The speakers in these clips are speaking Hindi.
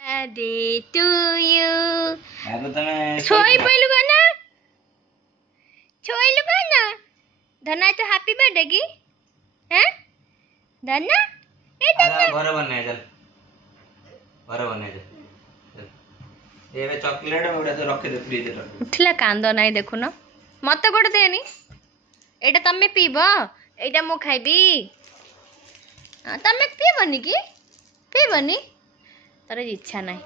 birthday to you. Soy pelu kana? Soy kana? धना तो हैप्पी बर्थडे की हैं धना ए धना घर बनने चल घर बनने चल ये चॉकलेट उड़ा तो रखे दे फ्रिज रे उठला कांदो नाही देखु न मते गोटे देनी एटा तमे पीबो एटा मो खाइबी तमे पीबनी की पीबनी तार इच्छा नाही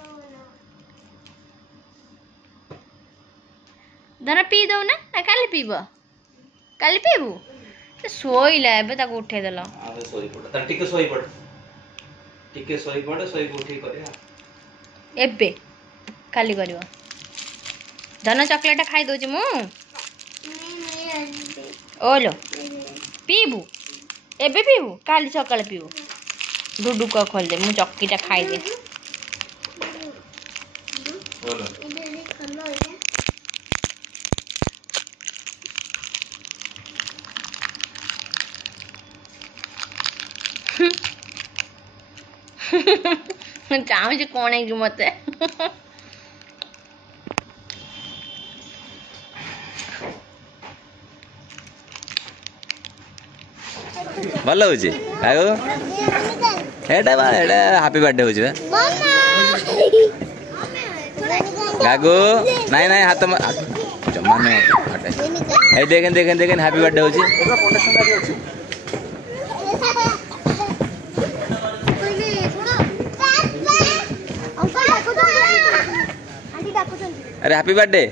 धना पी दो ना काली पीबो काली पीबू सोईला एबे ताको उठे देला आबे सोई पड़ त टिके सोई पड़ सोई को उठी करिया एबे काली करियो धना चॉकलेट खाई दोची मु ओलो पीबू एबे पीबू काली सकाळ पीबू डुडू को खोल दे मु चॉकलेट खाई दे ओलो चाहूँ कौन है कि मते भल हो हैप्पी बर्थडे हो गागो नहीं नहीं हाथ में जमा नहीं देखें देखें देखें हैप्पी बर्थडे हो अरे हैप्पी बर्थडे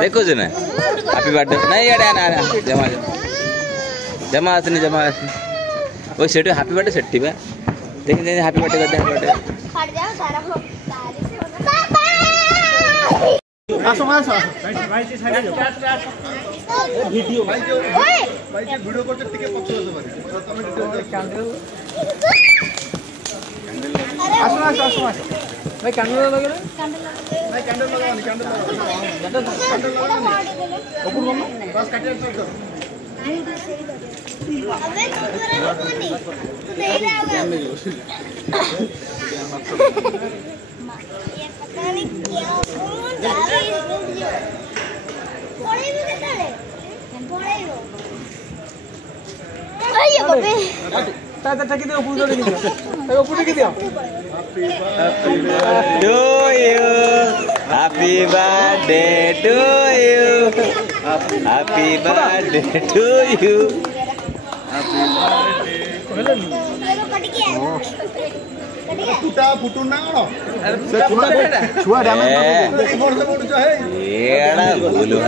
देखो ना हैप्पी बर्थडे नहीं यार ना जमा जमा आसनी वो सेठ हैप्पी बर्थडे सेठी बा देखें देखें हैप्पी बर्थडे करते हैप्पी बर्थडे आसो आसो भाई जी साइड जाओ वीडियो भाई जी वीडियो करते टिके पछो कैंडल आसो आसो आसो आसो भाई कैंडल लगा भाई कैंडल लगा ऊपर मम्मा बस काटे कर अबे तोरा कोनी तेरा ये पता नहीं क्या कौन जा रही है पड़ेबो केताले पड़ेबो अरे बाबे ता ठकी दे ऊपर जोड़ी दियो ए ऊपर ठकी दियो happy birthday to you happy birthday to you happy birthday cut गया फुटा फुटू ना छुआ छुआ डैमेज फोन से बोल जो है एड़ा बोलो